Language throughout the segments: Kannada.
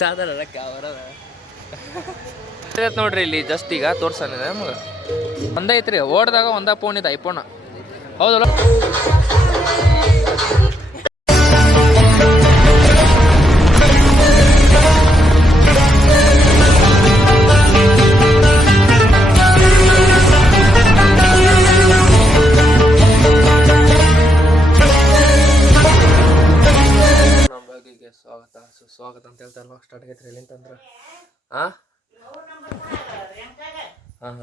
ಸಾಧಾರಣ ಬರದ ನೋಡ್ರಿ ಇಲ್ಲಿ ಜಸ್ಟ್ ಈಗ ತೋರ್ಸಂದಿದೆ ನಮಗೆ ಒಂದೇ ಐತ್ರಿ ಓಡ್ದಾಗ ಒಂದ ಫೋನ್ ಇದೆ ಐಫೋನ್ ಹೌದಲ್ಲ. ಸ್ವಾಗತ ಸುಸ್ವಾಗತ ಅಂತ ಹೇಳ್ತಾರಲ್ಲ ಸ್ಟಾರ್ಟ್ ಆಗೈತ್ರಿ ಎಲ್ಲಿಂತಂದ್ರೆ ಹಾಂ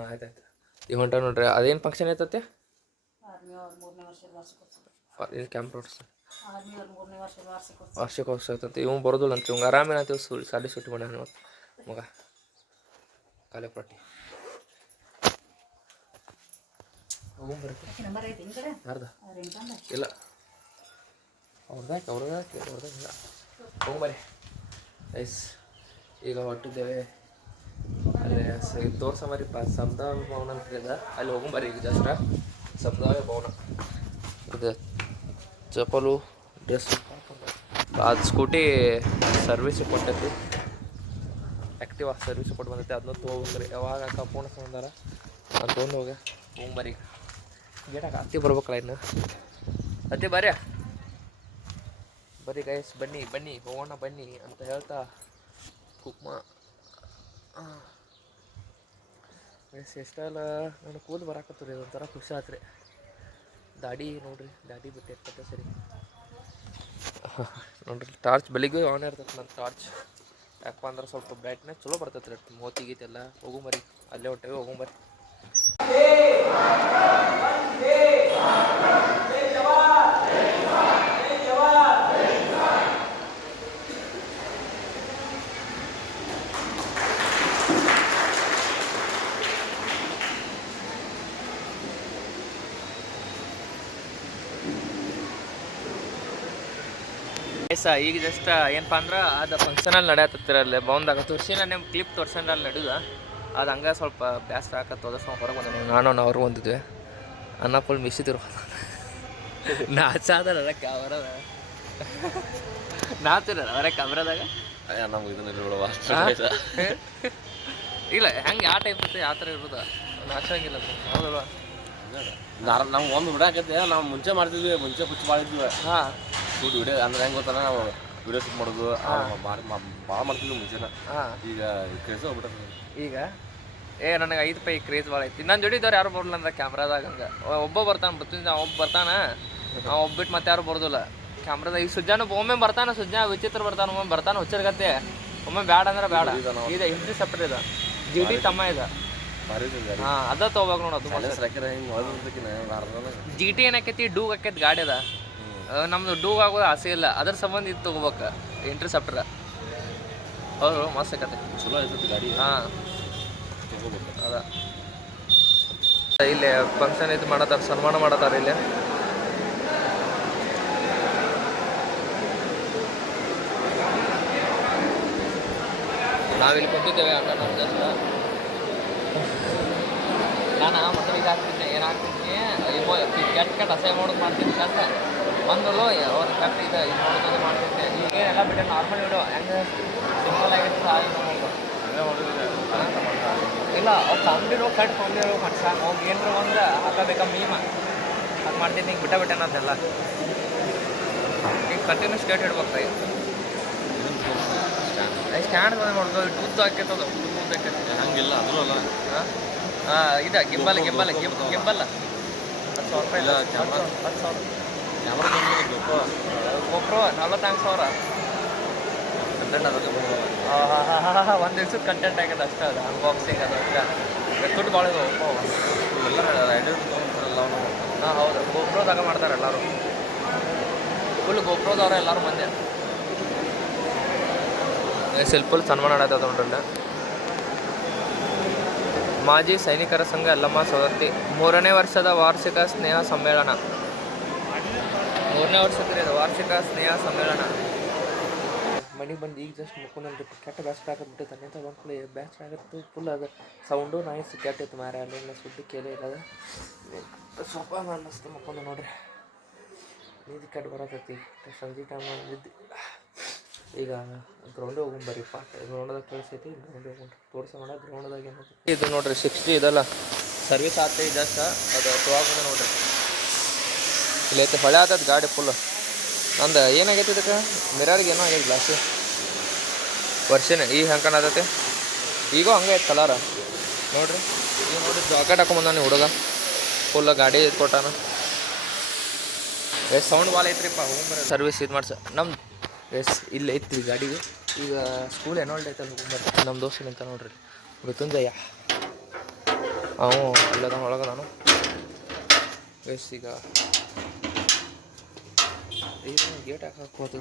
ಆಯ್ತಾಯ್ತು ಈಗ ಹೊಂಟ ನೋಡ್ರಿ ಅದೇನು ಫಂಕ್ಷನ್ ಐತತ್ತೆ ಕ್ಯಾಂಪ್ ವಾರ್ಷಿಕೋತ್ಸವ ಐತಂತೆ ಇವ್ ಬರೋದಿಲ್ಲ ಅಂತ ಇವಂಗೆ ಆರಾಮೇನ ಅಂತೀವಿ ಸಾಲಿ ಸುಟ್ಟಿ ಮಾಡ್ಯಾನ ಮಗ ಕಾಲೇ ಪಟ್ಟಿ ಯಾರ್ದ ಇಲ್ಲ ಅವ್ರದಾಗ ಇಲ್ಲ ಹೋಗ್ಬರಿ ಐಸ್ ಈಗ ಹೊಟ್ಟಿದ್ದೇವೆ ಅಲ್ಲೇ ತೋರ್ಸಮರಿ ಸಮುದಾಯ ಭವನ ಅಂತ ಅಲ್ಲಿ ಹೋಗ್ಬರಿ ಈಗ ಜಸ್ಟ್ ಸಮುದಾಯ ಭವನ ಇದು ಚಪ್ಪಲು ಡ್ರೆಸ್ ಅದು ಸ್ಕೂಟಿ ಸರ್ವಿಸ್ ಕೊಟ್ಟೈತಿ ಆ್ಯಕ್ಟಿವ್ ಸರ್ವಿಸ್ ಕೊಟ್ಟು ಬಂದೈತಿ ಅದನ್ನ ತೊಗೋಬೇಕ್ರಿ ಯಾವಾಗ ಕಪ್ಪೋಣ ಸಂದಾರ ಅದು ತೊಗೊಂಡು ಹೋಗ್ಬರಿ ಗೇಟಾಗ ಅತ್ತಿ ಬರ್ಬೇಕಲ್ಲ ಇನ್ನು ಅತ್ತಿ ಬರ್ರಿ ಬರೀ ಗೈಸ್ ಬನ್ನಿ ಹೋಗೋಣ ಬನ್ನಿ ಅಂತ ಹೇಳ್ತಾ ಕುಕ್ಮ ಗೈಸ್ ಎಷ್ಟಲ್ಲ ನನ್ನ ಕೂದಲು ಬರಾಕತ್ತೀರಿ ಅದೊಂಥರ ಖುಷಿ ಆತ್ರಿ ದಾಡಿ ನೋಡ್ರಿ ದಾಡಿ ಬಿಟ್ಟು ಇರ್ತೈತೆ ಸರಿ ನೋಡ್ರಿ ಟಾರ್ಚ್ ಬೆಳಿಗ್ಗೆ ಆನ್ ಇರ್ತೈತೆ ನನ್ನ ಟಾರ್ಚ್ ಯಾಕಪ್ಪ ಅಂದ್ರೆ ಸ್ವಲ್ಪ ಬ್ರೈಟ್ನೆಸ್ ಚಲೋ ಬರ್ತೈತೆ ರೀ ಮೋತಿ ಗೀತೆಲ್ಲ ಹೋಗುಂಬರಿ ಅಲ್ಲೇ ಹೊಟ್ಟೆಗೆ ಹೋಗುಂಬರಿ ಈಗ ಜಸ್ಟ್ ಏನಪ್ಪ ಅಂದ್ರೆ ಅದು ಫಂಕ್ಷನಲ್ಲಿ ನಡೆಯತ್ತಿರಲ್ಲಿ ಬೌಂದಾಗ ತೋರಿಸಿ ನಾನು ನಿಮ್ಮ ಕ್ಲಿಪ್ ತೋರ್ಸಂಡ್ರಲ್ಲಿ ನಡೆಯುದ ಅದು ಹಂಗೆ ಸ್ವಲ್ಪ ಬ್ಯಾಸ್ರ ಹಾಕತ್ತೆ ಹೋದಷ್ಟು ಹೊರಗೆ ಬಂದ ನಾನು ಅವ್ರು ಬಂದಿದ್ವಿ ಅನ್ನ ಫುಲ್ ಮಿಸಿದ್ರು ನಾಚಾದಲ್ಲ ಬರದ ನಾತಿರ ಅವರೇ ಕ್ಯಾಮ್ರಾದಾಗ ನಮ್ಗೆ ಇದನ್ನ ಇಲ್ಲ ಹೆಂಗೆ ಯಾವ ಟೈಪ್ ಇರುತ್ತೆ ಯಾವ ಥರ ಇರೋದು ನಾಚಂಗಿಲ್ಲ ಹೌದಲ್ವ ನಮ್ಗೆ ಒಂದು ಹುಡಾಕೈತೆ ನಾವು ಮುಂಚೆ ಮಾಡ್ತಿದ್ವಿ ಮುಂಚೆ ಹುಚ್ಚು ಮಾಡಿದ್ವಿ ಹಾಂ ಶೂಟ್ ವಿಡಿಯೋ ಅಂದ್ರೆ ಹೆಂಗೆ ಗೊತ್ತಾನ ನಾವು ವಿಡಿಯೋ ಶೂಟ್ ಮಾಡೋದು ಭಾಳ ಮಾಡ್ತಿದ್ವಿ ಮುಂಚೆನ ಈಗ ಕ್ರೇಜ್ ಹೋಗ್ಬಿಟ್ಟೆ ಈಗ ನನಗೆ 5 ರೂಪಾಯಿ ಕ್ರೇಜ್ ಭಾಳ ಐತಿ ನನ್ನ ಜೋಡಿದವ್ರು ಯಾರು ಬರಲ್ಲ ಅಂದ್ರೆ ಕ್ಯಾಮ್ರಾದಾಗ ಹಂಗೆ ಒಬ್ಬ ಬರ್ತಾನೆ ಬರ್ತೀನಿ ಒಬ್ಬ ಬರ್ತಾನೆ ಒಬ್ಬಿಟ್ಟು ಮತ್ತೆ ಯಾರು ಬರೋದಿಲ್ಲ ಕ್ಯಾಮ್ರಾದಾಗ ಈಗ ಸುಜ್ಜಾನು ಒಮ್ಮೆ ಬರ್ತಾನೆ ಸುಜ್ಜಾ ವಿಚಿತ್ರ ಬರ್ತಾನೆ ಒಮ್ಮೆ ಬರ್ತಾನೆ ಹುಚ್ಚರ್ಗತ್ತೆ ಒಮ್ಮೆ ಬ್ಯಾಡ ಅಂದ್ರೆ ಬೇಡ ಇದೆ ಇಂಟ್ರಿ ಸಪ್ರೇಟ್ ಇದೆ ಜಿಡಿ ತಮ್ಮ ಇದೆ ಹಾಂ ಅದ ತೊಗೋಬೇಕು ನೋಡೋದು ಜಿ ಟಿ ಏನಾಕೈತಿ ಡೂಗ್ ಆಕೈತಿ ಗಾಡಿ ಅದ ನಮ್ದು ಡೂಗ್ ಆಗೋದು ಆಸೆ ಇಲ್ಲ ಅದ್ರ ಸಂಬಂಧ ಇದು ತೊಗೋಬೇಕು ಇಂಟ್ರೆಸೆಪ್ಟರ್ ಹೌದು ಮಸ್ತ್ ಆಕತ್ತೆ ಚಲೋ ಐತೈತಿ ಗಾಡಿ ಹಾಂ ಅದ ಇಲ್ಲಿ ಫಂಕ್ಷನ್ ಇದು ಮಾಡತ್ತಾರ ಸನ್ಮಾನ ಮಾಡತ್ತಾರ ಇಲ್ಲಿ ನಾವಿಲ್ಲಿ ಕೊಟ್ಟಿದ್ದೇವೆ ಅಣ್ಣ ನಮ್ಮ ಜಸ್ಟ್ ನಾನು ಮಕ್ಕಳಿಗೆ ಹಾಕ್ತಿದ್ದೆ ಏನು ಹಾಕ್ತಿದ್ದೆ ಕೆಟ್ಟ ಅಸಹ್ಯ ಮಾಡೋದು ಮಾಡ್ತೀನಿ ಕಷ್ಟ ಬಂದಳು ಅವ್ರು ಕಟ್ ಇದು ಮಾಡೋದು ಮಾಡ್ತಿದ್ದೆ ಈಗೇನೆಲ್ಲ ಬಿಟ್ಟೆ ನಾರ್ಮಲ್ ವಿಡಿಯೋ ಹೆಂಗೆ ಸಿಂಪಲ್ ಆಗಿರ್ತದೆ ಇಲ್ಲ ಅವ್ರು ಕಾಮಿಡಿರೋ ಕಟ್ ಕಾಮಿಡಿರೋ ಮನುಷ್ಯ ಅವ್ಗೆ ಏನರು ಒಂದು ಹಾಕಬೇಕ ಮೀಮ ಅದು ಮಾಡ್ತೀನಿ ಈಗ ಬಿಟ್ಟೆ ಅನ್ನೋದೆಲ್ಲ ಈಗ ಕಂಟಿನ್ಯೂ ಸ್ಟೇಟ್ ಇಡ್ಬೇಕು ಈಗ ಸ್ಟ್ಯಾಂಡ್ ಬಂದು ನೋಡ್ದು ಉದ್ದು ಹಾಕೈತದ ಉದ್ದು ಹಾಕೈತೆ ಹಂಗಿಲ್ಲ ಅದ್ರೂ ಅಲ್ಲ ಇದು ಗಿಂಬಲ್ 10,000 ರೂಪಾಯಿ ಇಲ್ಲ 10,000 GoPro 44,000 ಒಂದು ದಿವ್ಸದ ಕಂಟೆಂಟ್ ಆಗ್ಯದ ಅಷ್ಟೇ ಅದು ಅನ್ಬಾಕ್ಸಿಂಗ್ ಅದು ಅಷ್ಟೇ ದುಡ್ಡು ಭಾಳ ಇದೆ ಎಲ್ಲ ರೈಡರ್ ತೊಗೊಂಡ್ರಲ್ಲ ಅವನು ಹಾಂ ಹೌದು GoProದಾಗ ಮಾಡ್ತಾರೆ ಎಲ್ಲರೂ ಫುಲ್ GoProದವ್ರು ಎಲ್ಲರೂ ಮಂದಿ ಸಿಂಪಲ್ ಸನ್ಮಾನ ಮಾಡತ್ತ ನೋಡ್ರಲ್ಲ ಮಾಜಿ ಸೈನಿಕರ ಸಂಘ ಯಲ್ಲಮ್ಮ ಸವದತ್ತಿ 3ನೇ ವರ್ಷದ ವಾರ್ಷಿಕ ಸ್ನೇಹ ಸಮ್ಮೇಳನ 3ನೇ ವರ್ಷದ ವಾರ್ಷಿಕ ಸ್ನೇಹ ಸಮ್ಮೇಳನ ಮನೆಗೆ ಬಂದು ಈಗ ಜಸ್ಟ್ ಮುಕ್ಕೊಂಡ್ರಿ ಕೆಟ್ಟ ಬ್ಯಾಸ್ರ ಹಾಕಬಿಟ್ಟು ತನ್ನಿಂದ ಬಂದ್ಕೊಳ್ಳಿ ಬ್ಯಾಸ್ರ ಆಗುತ್ತೆ ಫುಲ್ ಅದು ಸೌಂಡು ನಾಯ್ಸ್ ಕೆಟ್ಟಿತ್ತು ಮಾರ ಅಲ್ಲಿಂದ ಸುದ್ದಿ ಕೇಳಿ ಇಲ್ಲದ ಸ್ವಲ್ಪ ಅನ್ನಿಸ್ತು ಮುಕ್ಕೊಂಡು ನೋಡ್ರಿ ನೀದಿ ಕೆಟ್ಟು ಬರತೈತಿ ಸಂಜೆ ಟೈಮ್ ನಿದ್ದೆ ಈಗ ಗ್ರೌಂಡ್ ಹೋಗಿ ಬರ್ರಿ ಪಾಠ ಗ್ರೌಂಡ್ದಾಗ ಕಳಿಸೈತಿ ಗ್ರೌಂಡ್ ಹೋಗಿ ತೋರಿಸೋಣ ಗ್ರೌಂಡ್ದಾಗ ಏನೈತಿ ಇದು ನೋಡ್ರಿ 60 ಇದಲ್ಲ ಸರ್ವಿಸ್ ಆಗ್ತೈತಿ ಜಸ್ಟ್ ಅದು ತೋವಾಗ ನೋಡ್ರಿ ಇಲ್ಲಿ ಐತೆ ಹೊಳೆ ಆತದ ಗಾಡಿ ಫುಲ್ ನಂದು ಏನಾಗೈತಿ ಇದಕ್ಕೆ ಮಿರರ್ಗೆ ಏನೋ ಆಗೈತಿ ಗ್ಲಾಸು ವರ್ಷನೇ ಈಗ ಹಂಗೆ ಆತೈತಿ ಈಗೂ ಹಂಗೆ ಐತೆ ಕಲರ ನೋಡ್ರಿ ಈಗ ನೋಡ್ರಿ ಜಾಕೆಟ್ ಹಾಕೊಂಬಂದಾನೆ ಹುಡುಗ ಫುಲ್ ಗಾಡಿ ಇದು ಕೊಟ್ಟಾನ ಎಷ್ಟು ಸೌಂಡ್ ಬಾಲ್ ಐತ್ರಿಪ್ಪ ಹೋಗ್ಬರ ಸರ್ವಿಸ್ ಇದು ಮಾಡ್ಸ ನಮ್ಮ ಇಲ್ಲಿ ಐತಿ ಗಾಡಿಗೆ ಈಗ ಸ್ಕೂಲ್ ಎನ್ರೋಲ್ಡ್ ಐತಲ್ಲ ಹೋಗ್ಬರ್ರಿ ನಮ್ಮ ದೋಸ್ತ ನಿಂತ ನೋಡ್ರಿ ಮೃತ್ಯುಂಜಯ ಅವು ಅಲ್ಲದ ಒಳಗೆ ನಾನು ಈಗ ಇದು ಗೇಟ್ ಹಾಕೋದು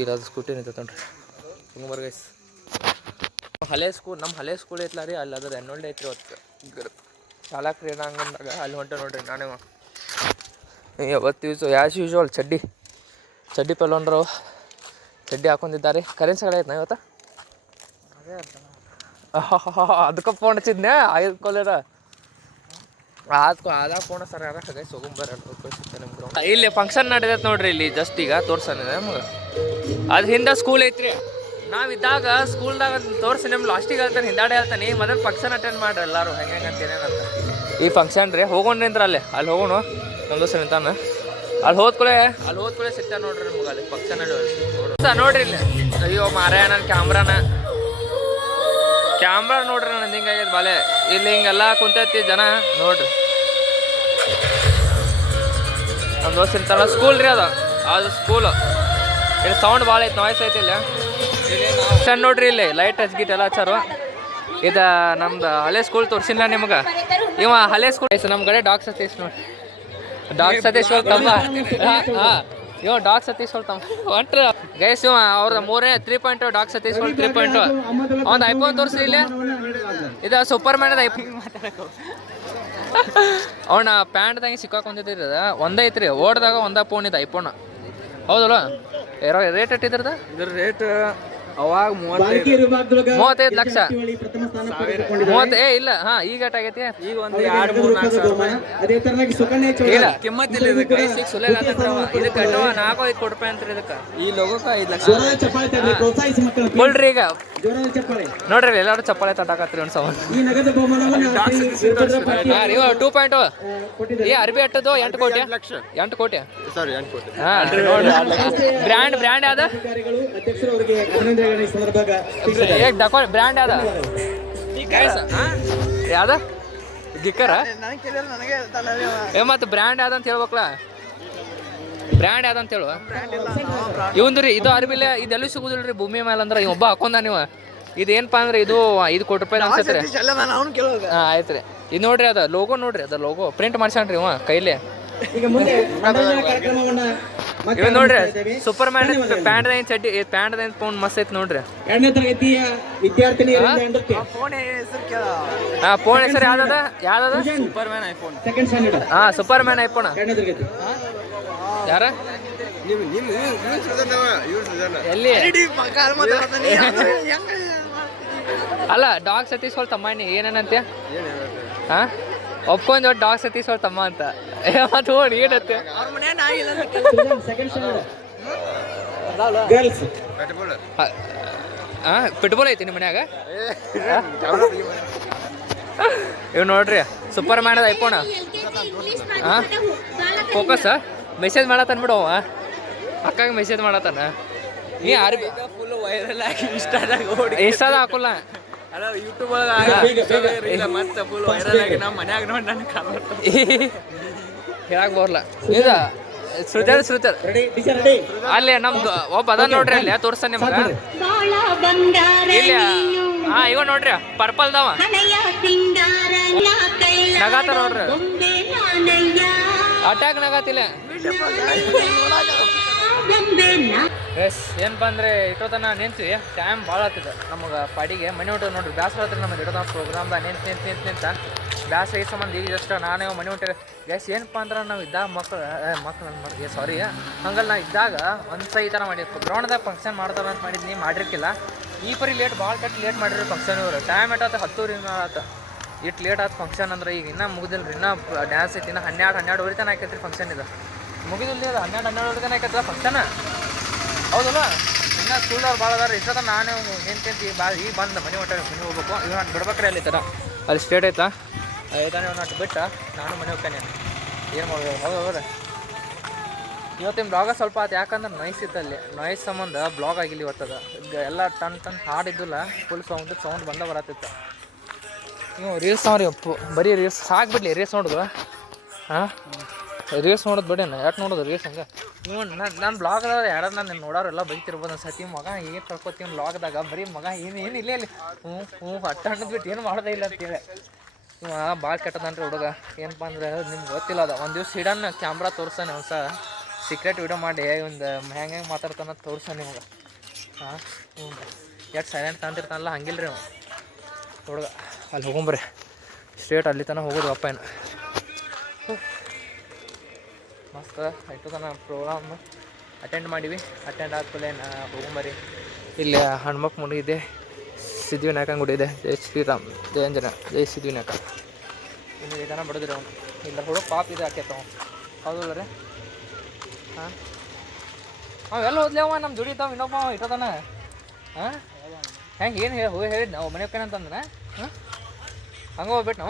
ಈಗ ಅದು ಸ್ಕೂಟಿ ನಿಂತೈತೆ ನೋಡ್ರಿ ಹೋಗ್ಬರ್ರಿ ಗೈಸ್ ನಮ್ಮ ಹಳೆ ಸ್ಕೂಲ್ ಐತ್ಲ ರೀ ಅಲ್ಲಿ ಅದ್ರ ಎನ್ರೋಲ್ಡ್ ಐತ್ರಿ ಅವತ್ತು ಶಾಲಾ ಕ್ರೀಡಾಂಗಣದಾಗ ಅಲ್ಲಿ ಹೊಂಟೆ ನೋಡ್ರಿ ನಾನೇ ಯಾವತ್ತು ಆ್ಯಸ್ ಯೂಶ್ವಲ್ ಚಡ್ಡಿ ಪೆಲ್ಲೋನ್ರು ಚಡ್ಡಿ ಹಾಕೊಂಡಿದ್ದಾರೆ ಕರೆನ್ಸಿ ಕಡೆ ಆಯ್ತು ನಾ ಇವತ್ತು ಅದಕ್ಕೆ ಫೋನ್ ಹಚ್ಚಿದ್ನೆ ಆಯ್ಕೊಲ್ಲರ ಅದಾಗ ಫೋನ್ ಸರ್ ಯಾರ ಹಾಗೆ ಸೋಗುಂಬರ್ ನಿಮ್ಗೆ ಇಲ್ಲಿ ಫಂಕ್ಷನ್ ನಡೆದೈತೆ ನೋಡ್ರಿ ಇಲ್ಲಿ ಜಸ್ಟ್ ಈಗ ತೋರ್ಸನಿದೆ ನಮ್ಗೆ ಅದು ಹಿಂದೆ ಸ್ಕೂಲ್ ಐತ್ರಿ ನಾವಿದ್ದಾಗ ಸ್ಕೂಲ್ದಾಗ ತೋರಿಸಿ ನಿಮ್ಗೆ ಲಾಸ್ಟಿಗೆ ಹೇಳ್ತಾನೆ ಹಿಂದಾಡೆ ಹೇಳ್ತಾನೆ ಮೊದಲು ಫಂಕ್ಷನ್ ಅಟೆಂಡ್ ಮಾಡ್ರಿ ಎಲ್ಲರೂ ಹೆಂಗೆ ಅಂತ ಏನೇನಂತ ಈ ಫಂಕ್ಷನ್ ರೀ ಹೋಗೋಣ ನಿಂದ್ರ ಅಲ್ಲಿ ಹೋಗೋಣ ನಮ್ಮ ದೋಸ್ತ ನಿಂತಾನ ಅಲ್ಲಿ ಹೋದ್ಕೂಳೆ ಸಿಗ್ತಾ ನೋಡ್ರಿ ನಿಮ್ಗೆ ಅಲ್ಲಿ ಫಂಕ್ಷನ್ ನೋಡ್ರಿ ಇಲ್ಲಿ ಅಯ್ಯೋ ಮಾರಾಯ ನನ್ನ ಕ್ಯಾಮ್ರಾ ನೋಡ್ರಿ ನಂದು ಹಿಂಗಾಗ್ಯದ ಬಾಲೆ ಇಲ್ಲಿ ಹಿಂಗೆಲ್ಲ ಕುಂತೈತಿ ಜನ ನೋಡ್ರಿ ನಮ್ಮ ದೋಸ್ತ ನಿಂತಾನ ಸ್ಕೂಲ್ ರೀ ಅದು ಸ್ಕೂಲು ಇಲ್ಲಿ ಸೌಂಡ್ ಭಾಳ ಐತೆ ನಾಯ್ಸ್ ಐತಿ ಇಲ್ಲ ಸಣ್ಣ ನೋಡ್ರಿ ಇಲ್ಲಿ ಲೈಟ್ ಹಚ್ಗಿಟ್ ಎಲ್ಲ ಹಚ್ಚಾರು ಇದು ನಮ್ದು ಹಳೆ ಸ್ಕೂಲ್ ತೋರಿಸಿಲ್ಲ ನಿಮ್ಗೆ ಇವ ಹಳೆ ಸ್ಕೂಲ್ ನಮ್ಮ ಕಡೆ ಡಾಗ್ ಸತೀಶ್ ನೋಡಿ ಡಾಗ್ ಸತೀಶ್ ತಮ್ಮ ಇವ ಡಾಗ್ ಸತೀಶ್ ತಮ್ಮ ಹೊಂಟ್ರ ಗೈಸ್ ಇವ ಅವ್ರದ್ದು 3.0 ಡಾಗ್ ಸತೀಶ್ 3.0 ಅವ್ನು ಐಫೋನ್ ತೋರಿಸಿ ಇಲ್ಲಿ ಇದು ಸೂಪರ್ ಮ್ಯಾನ್ ಅದ ಅವನ ಪ್ಯಾಂಟ್ದಾಗ ಸಿಕ್ಕಾಕೊಂಡಿದ್ದ ಒಂದೇ ಐತ್ರಿ ಓಡ್ದಾಗ ಒಂದೇ ಫೋನ್ ಇದೆ ಐಫೋನ್ ಹೌದಲ್ಲ ರೇಟ್ ಎಷ್ಟಿದ್ರದ ಇದ್ರ ರೇಟ್ ಅವಾಗ 35 ಲಕ್ಷ ಇಲ್ಲ ಹಾ ಈಗ ಆಗೈತಿ ಈಗ ಒಂದು 2-3 ಇಲ್ಲ ಕಿಮ್ಮತ್ತಿಲ್ಲ ಇದಕ್ಕೆ 4-5 ಕೋಟಿ ರೂಪಾಯಿ ಅಂತ ಇದಕ್ಕೆ ಈ ಲೋಗೋಕ್ಕೆ 5 ಲಕ್ಷ ಕೊಡ್ರಿ ಈಗ ನೋಡ್ರಿ ಎಲ್ಲರೂ ಚಪ್ಪಾಳೆ ತಟಾಕತ್ರಿ ಒಂದು ಸವಾಲ್ 2.0 ಈ ಅರ್ಬಿ ಅಟ್ಟದು 8 ಕೋಟಿ ಹಾ ಬ್ರ್ಯಾಂಡ್ ಯಾವ್ದು ಬ್ರ್ಯಾಂಡ್ ಯಾವ್ದ ಯಾವ್ದ ಗಿಕ್ಕರ ಮತ್ತೆ ಬ್ರ್ಯಾಂಡ್ ಯಾವ್ದಂತ ಹೇಳ್ಬೇಕಲ್ಲ ಬ್ರ್ಯಾಂಡ್ ಯಾವ್ದಂತ ಹೇಳುವ ಇವಂದು ರೀ ಇದು ಅರ್ಬಿಲ್ಲ ಇದೆಲ್ಲೂ ಸಿಗುದಿಲ್ರಿ ಭೂಮಿ ಮೇಲೆ ಅಂದ್ರೆ ಒಬ್ಬ ಹಾಕೊಂಡ ನೀವು ಇದೇನಪ್ಪ ಅಂದ್ರೆ ಇದು 5 ಕೋಟಿ ರೂಪಾಯಿ ಅನ್ಸತ್ರಿ ಆಯ್ತು ರೀ ಇದು ನೋಡ್ರಿ ಅದ ಲೋಗೋ ನೋಡ್ರಿ ಅದ ಲೋಗೋ ಪ್ರಿಂಟ್ ಮಾಡ್ಸಣ್ರಿ ಇವ ಕೈಲಿ ಇವ ನೋಡ್ರಿ ಸೂಪರ್ ಮ್ಯಾನ್ ಪ್ಯಾಂಟ್ ಚಡ್ಡಿ ಪ್ಯಾಂಟ್ ಫೋನ್ ಮಸ್ತ್ ಐತಿ ನೋಡ್ರಿ 2ನೇ ತರಗತಿಯ ವಿದ್ಯಾರ್ಥಿನಿ ಫೋನ್ ಹೆಸರು ಯಾವ್ದದ super man iPhone super man iPhone 2ನೇ ತರಗತಿ ಯಾರ ಎಲ್ಲಿ ಅಲ್ಲ ಡಾಗ್ ಸತೀಶ್ ತಮ್ಮಣ್ಣಿ ಏನೇನಂತೆ ಹಾ ಒಪ್ಕೊಂಡ್ ಡಾಗ್ ಸತೀಶ್ ತಮ್ಮ ಅಂತ ಮತ್ತೆ ನೋಡಿ ಏನಂತೆ ಪಿಟ್ಬೋಲ್ ಐತಿ ನಿಮ್ಮ ಮನ್ಯಾಗ ಇವ್ ನೋಡ್ರಿ superman iPhone focus message ಮಾಡತ್ತಾನ ಬಿಡು ಅವ ಅಕ್ಕಾಗ ಮೆಸೇಜ್ ಮಾಡತ್ತಾನ ನೀ ಅರ್ಬಿ ಫುಲ್ ವೈರಲ್ ಆಗಿ ಇನ್ಸ್ಟಾದಾಗ ಹಾಕೋಲ್ಲ ಅಲ್ಲ ಯೂಟ್ಯೂಬ್ ಒಳಗೆ ಮತ್ತೆ ಫುಲ್ ವೈರಲ್ ಆಗಿ ನಮ್ಮ ಮನ್ಯಾಗ ನೋಡಿ ನನ್ನ ಹೇಳಕ್ ಬರಲ್ಲ ಇದು ಸೃಜಲ್ ಅಲ್ಲಿ ನಮ್ದು ಒಬ್ಬ ಅದ ನೋಡ್ರಿ ಅಲ್ಲಿ ತೋರ್ಸ್ತಾನೆ ನಿಮ್ಗೆ ಇಲ್ಲಿ ಹಾ ಇವ ನೋಡ್ರಿ ಪರ್ಪಲ್ದವ ನಗಾತ ನೋಡ್ರಿ ಅಟ್ಯಾಕ್ ನಗಾತಿಲ್ಲ ಎಸ್ ಏನಪ್ಪ ಅಂದರೆ ಇಟ್ಟೋತನ ನಿಂತೀವಿ ಟೈಮ್ ಭಾಳ ಆಗ್ತದೆ ನಮಗೆ ಪಾಡಿಗೆ ಮನೆ ಹೊಂಟು ನೋಡ್ರಿ ಬ್ಯಾಸರ ಹತ್ರ ನಮಗೆ ಇಡೋದ ಪ್ರೋಗ್ರಾಮ್ದಾಗ ನಿಂತ ಬ್ಯಾಸರ ಈ ಸಂಬಂಧ ಈಗ ಜಸ್ಟ್ ನಾನೇ ಮನೆ ಹೊಂಟಿರಿ ಗ್ಯಾಸ್ ಏನಪ್ಪ ಅಂದ್ರೆ ನಾವು ಇದ್ದಾಗ ಮಕ್ಕಳು ಸಾರಿ ಹಂಗಲ್ಲ ನಾ ಇದ್ದಾಗ ಒಂದು ಈ ಥರ ಮಾಡಿರ್ಬೇಕು ಗ್ರೌಂಡ್ದಾಗ ಫಂಕ್ಷನ್ ಮಾಡ್ತಾರೆ ಅಂತ ಮಾಡಿದ್ನಿ ಮಾಡಿರ್ಕಿಲ್ಲ ಈ ಪರಿ ಭಾಳ ಲೇಟ್ ಮಾಡಿರಿ ಫಂಕ್ಷನ್ ಇವರು ಟೈಮ್ ಎಟ್ಟ 10 ಆತ ಇಟ್ಟು ಲೇಟ್ ಆಯ್ತು ಫಂಕ್ಷನ್ ಅಂದ್ರೆ ಈಗ ಇನ್ನೂ ಮುಗಿದಿಲ್ಲ ರೀ ಇನ್ನೂ ಡ್ಯಾನ್ಸ್ ಐತಿ ಇನ್ನೂ 12 ತನಕ ಆಕೈತ್ರಿ ಫಂಕ್ಷನ್ ಇದು ಮುಗಿದಿಲ್ಲ ಅದು 12 ತನಕ ಆಕೈತಲ್ಲ ಫಂಕ್ಷನ್ ಹೌದಲ್ಲ ಇನ್ನು ಸ್ಕೂಲ್ದವ್ರು ಭಾಳ ಅದಾರ ಇಷ್ಟದ ನಾನು ನಿಂತಿ ಈಗ ಬಂದು ಮನೆ ಹೊಟ್ಟೆ ಮನೆ ಹೋಗ್ಬೇಕು ಇವ್ ನಾನು ಬಿಡ್ಬೇಕ್ರೆ ಅಲ್ಲಿ ಥರ ಅಲ್ಲಿ ಸ್ಟೇಟ್ ಐತಾ ಐದಾನೆ ಒಂದು ಬಿಟ್ಟು ನಾನು ಮನೆ ಹೋಗ್ತಾನೆ ಏನು ಮಾಡ್ಬೇಕು ಹೌದೌದ್ರೆ ಇವತ್ತಿನ ಬ್ಲಾಗ ಸ್ವಲ್ಪ ಆಯ್ತು ಯಾಕಂದ್ರೆ ನಾಯ್ಸ್ ಇತ್ತಲ್ಲಿ ನಾಯ್ಸ್ ಸಂಬಂಧ ಬ್ಲಾಗ್ ಆಗಿಲ್ಲ ಇವತ್ತದ ಈಗ ಎಲ್ಲ ಟನ್ ಹಾಡಿದ್ದಿಲ್ಲ ಫುಲ್ ಸೌಂಡ್ ಬಂದ ಬರತ್ತಿತ್ತು ನೀವು ರೀಲ್ಸ್ ಅವ್ರಿ ಅಪ್ಪು ಬರೀ ರೀಲ್ಸ್ ಸಾಕ್ಬಿಡ್ಲಿ ರೀಲ್ಸ್ ನೋಡಿದ್ರು ಹಾಂ ರೀಲ್ಸ್ ನೋಡೋದು ಬಿಡೇನ ಯಾಕೆ ನೋಡೋದು ರೀಲ್ಸ್ ಹಂಗೆ ನೀವು ನಾನು ಬ್ಲಾಗ್ದಾಗ ಯಾರು ನಾನು ನೋಡೋರೆಲ್ಲ ಬೈತಿರ್ಬೋದು ಒಂದು ಸತಿ ಮಗ ಏನು ಕಳ್ಕೊತೀವಿ ಬ್ಲಾಗ್ದಾಗ ಬರೀ ಮಗ ಏನು ಇಲ್ಲ ಅಲ್ಲಿ ಹ್ಞೂ ಅಟ್ಟ ಹಣ್ಣದು ಬಿಟ್ಟು ಏನು ಮಾಡೋದೇ ಇಲ್ಲ ಅಂತೇಳಿ ಇವ ಭಾಳ ಕೆಟ್ಟದನ್ರಿ ಹುಡುಗ ಏನಪ್ಪ ಅಂದ್ರೆ ನಿಮ್ಗೆ ಗೊತ್ತಿಲ್ಲ ಅದ ಒಂದು ದಿವ್ಸ ಹಿಡನ್ ಕ್ಯಾಮ್ರಾ ತೋರಿಸ್ತಾನೆ ಒಂದು ಸೀಕ್ರೆಟ್ ವಿಡಿಯೋ ಮಾಡಿ ಒಂದು ಹೆಂಗೆ ಮಾತಾಡ್ತಾನೆ ತೋರಿಸ್ತಾನೆ ನಿಮ್ಗೆ ಹಾಂ ಹ್ಞೂ ಯಾಕೆ ಸೈಲೆಂಟ್ ಅಂತಿರ್ತಾನಲ್ಲ ಹಂಗಿಲ್ಲ ರೀ ಅವ ಹುಡುಗ ಅಲ್ಲಿ ಹೋಗೊಂಬ್ರಿ ಸ್ಟ್ರೇಟ್ ಅಲ್ಲಿ ತನಕ ಹೋಗೋದು ಅಪ್ಪ ಏನು ಮಸ್ತ್ ಆಯ್ತು ತನ ಪ್ರೋಗ್ರಾಮ್ ಅಟೆಂಡ್ ಮಾಡೀವಿ ಅಟೆಂಡ್ ಆದ್ಮೇಲೆ ಹೋಗೊಂಬರಿ ಇಲ್ಲಿ ಹಣ್ಮಕ್ ಮುಡಿದೆ ಸಿದ್ಧಿವಿನಾಯಕನ ಗುಡಿ ಇದೆ ಜೈ ಶ್ರೀರಾಮ್ ಜೈ ಅಂಜನ ಜೈ ಸಿದ್ಧಿವಿನಾಯಕ ಇನ್ನು ಇದನ್ನು ಬಡದ್ರಿ ಅವನು ಇಲ್ಲ ಹುಡುಗ ಪಾಪ ಇದೆ ಆಕೇತ ಹೌದಲ್ಲ ರೀ ಹಾಂ ಅವೆಲ್ಲ ಓದ್ಲಿ ಅವ ನಮ್ಮ ದುಡಿತಾವ ಇನ್ನೊಬ್ಬ ಇಟ್ಟೋದನ ಹಾಂ ಹೆಂಗೆ ಏನು ಹೇಳಿದ್ ನಾವು ಮನೆ ಹೋಗ್ತೇನಂತಂದನ ಹಾಂ ಹಂಗೆ ಹೋಗ್ಬಿಟ್ಟು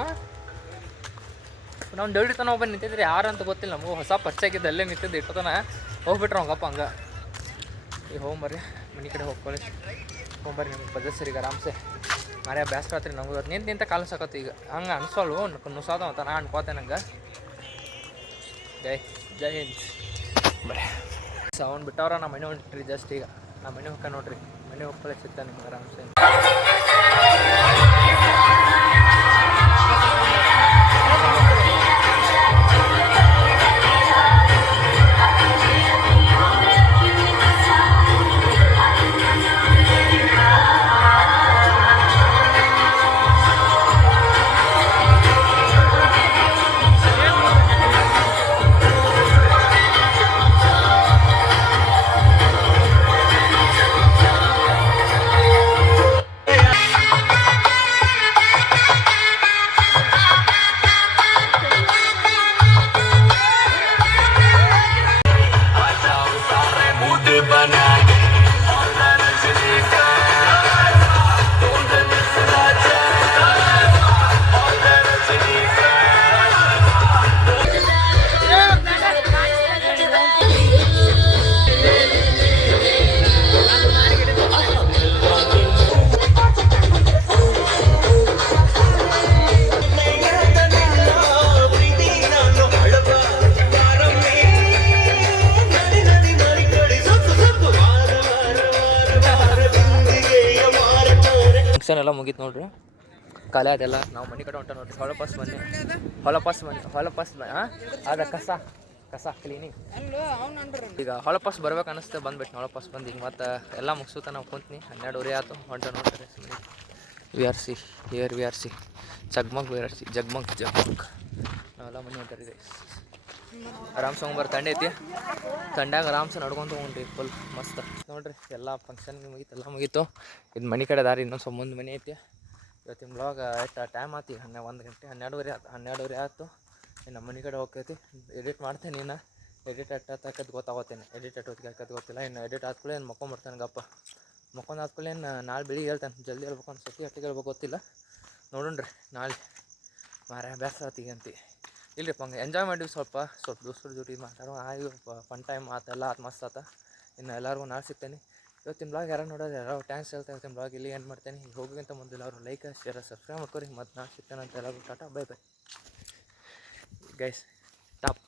ನಾವು ದುಡಿತಾನ ಒಬ್ಬ ನಿಂತಿದ್ರಿ ಯಾರು ಅಂತ ಗೊತ್ತಿಲ್ಲ ನಮಗೂ ಹೊಸ ಪರಿಚಯ ಆಗಿದ್ದು ಅಲ್ಲೇ ನಿಂತಿದ್ದು ಇಟ್ಟೋದನ ಹೋಗ್ಬಿಟ್ರು ಅವಂಗಪ್ಪ ಹಂಗೆ ಈಗ ಹೋಗ್ಬರ್ರಿ ಮನೆ ಕಡೆ ಹೋಗ್ಕೊಳ್ಳಿ ಹೋಗ್ಬರ್ರಿ ನಿಮ್ಗೆ ಬಜೆಟ್ ಸರಿಗೆ ಆರಾಮ್ಸೆ ಮಾರ್ಯ ಬ್ಯಾಸ್ರ ಆತ್ರಿ ನಮ್ಗೆ ನಿಂತ ಕಾಲು ಸಾಕತ್ತು ಈಗ ಹಂಗೆ ಅನ್ಸೋಲ್ವು ನುಸಾದ ಅಂತ ನಾ ಅನ್ಕೋತೆ ನಂಗೆ ಜೈ ಹಿಂದ್ ಬರೀ ಸೌಂಡ್ ಬಿಟ್ಟವ್ರ ನಾ ಮನೆ ಹೊಂಟ್ರಿ ಜಸ್ಟ್ ಈಗ ನಾ ಮನೆ ಹೋಗ್ಕ ನೋಡ್ರಿ ಮನೆ ಹೋಗ್ಕೊಳ್ಳಿ ಸಿಗ್ತಾನೆ ನಿಮ್ಗೆ ಆರಾಮ್ಸೆ ಎಲ್ಲ ಮುಗೀತು ನೋಡ್ರಿ ಕಾಲೇ ಅದೆಲ್ಲ ನಾವು ಮನೆ ಕಡೆ ಹೊಂಟ ನೋಡ್ರಿ ಹೊಲಪಾಸ್ ಮನೆ ಹಾಂ ಅದ ಕಸ ಕ್ಲೀನಿಂಗ್ ಈಗ ಹೊಲಪಾಸ್ ಬರ್ಬೇಕು ಅನಿಸ್ತೆ ಬಂದ್ಬಿಟ್ಟು ಹೊಲಪಾಸ್ ಬಂದು ಈಗ ಮತ್ತು ಎಲ್ಲ ಮುಗಿಸುತ್ತ ನಾವು ಕುಂತ್ನಿ 12 ಆಯ್ತು ಹೊಂಟ ನೋಡ್ರಿ ವಿ ಆರ್ ಸಿ ಜಗ್ಮಗ್ ನಾವೆಲ್ಲ ಮನೆ ಹೊಂಟಾರಿ ಆರಾಮ್ಸೆ ಹೋಗ್ಬಾರ ತಂಡೆ ಐತಿ ತಂಡ್ಯಾಗ ಆರಾಮ್ಸೆ ನಡ್ಕೊಂತ ಹೋಗ್ರಿ ಫುಲ್ ಮಸ್ತ್ ನೋಡ್ರಿ ಎಲ್ಲ ಫಂಕ್ಷನ್ ಮುಗೀತು ಎಲ್ಲ ಮುಗೀತು ಇದು ಮನೆ ಕಡೆ ದಾರಿ ಇನ್ನೊಂದು ಸ್ವಲ್ಪ ಮುಂದೆ ಮನೆ ಐತಿ ಇವತ್ತಿನ ಬ್ಲಾಗ್ ಎಷ್ಟು ಟೈಮ್ ಆತಿ 1 ಗಂಟೆ 12 ಆಯ್ತು ನಮ್ಮ ಮನೆ ಕಡೆ ಹೋಗ್ತೈತಿ ಎಡಿಟ್ ಮಾಡ್ತೇನೆ ಇನ್ನು ಎಡಿಟ್ ಹಾಕದ್ ಗೊತ್ತಾಗೋತೇನೆ ಎಡಿಟ್ ಹಾಕೋದು ಗೊತ್ತಿಲ್ಲ ಇನ್ನು ಎಡಿಟ್ ಆದ್ಕೊಳ್ಳಿ ಏನು ಮಕ್ಕೊಂಬರ್ತಾನೆ ಗಪ್ಪ ಮಕ್ಕೊಂದು ಆದ್ಕೊಳ್ಳಿ ಏನು ನಾಳೆ ಬೆಳಿಗ್ಗೆ ಹೇಳ್ತಾನೆ ಜಲ್ದಿ ಹೇಳ್ಬೇಕು ಅನ್ಸತಿ ಅಟ್ಟಿಗೆ ಹೇಳ್ಬೇಕು ಗೊತ್ತಿಲ್ಲ ನೋಡೋಣ್ರಿ ನಾಳೆ ಮಾರ ಬೇಸರ ಆತಿಗಂತಿ ಇಲ್ಲರಿ ಹಂಗೆ ಎಂಜಾಯ್ ಮಾಡಿವಿ ಸ್ವಲ್ಪ ದೋಸ್ತರ ಜೊತೆ ಮಾತಾಡೋ ಫನ್ ಟೈಮ್ ಆತೆಲ್ಲ ಆತು ಮಸ್ತ್ ಆತ ಇನ್ನು ಎಲ್ಲರಿಗೂ ನಾಳೆ ಸಿಗ್ತೇನೆ ಇವತ್ತಿನ ಬ್ಲಾಗ್ ಯಾರು ನೋಡೋದು ಯಾರೋ ಥ್ಯಾಂಕ್ಸ್ ಹೇಳ್ತಾ ಇವತ್ತಿನ ಬ್ಲಾಗ್ ಇಲ್ಲಿ ಏನು ಮಾಡ್ತೇನೆ ಈಗ ಹೋಗೋಕ್ಕಿಂತ ಮೊದಲು ಎಲ್ಲರೂ ಲೈಕ್ ಶೇರ್ ಸಬ್ಸ್ಕ್ರೈಬ್ ಮಾಡ್ಕೊರಿ ಮತ್ತು ನಾಳೆ ಸಿಗ್ತೇನೆ ಅಂತ ಎಲ್ಲರಿಗೂ ಟಾಟಾ ಬೈ ಗೈಸ್ ಟಾಪ್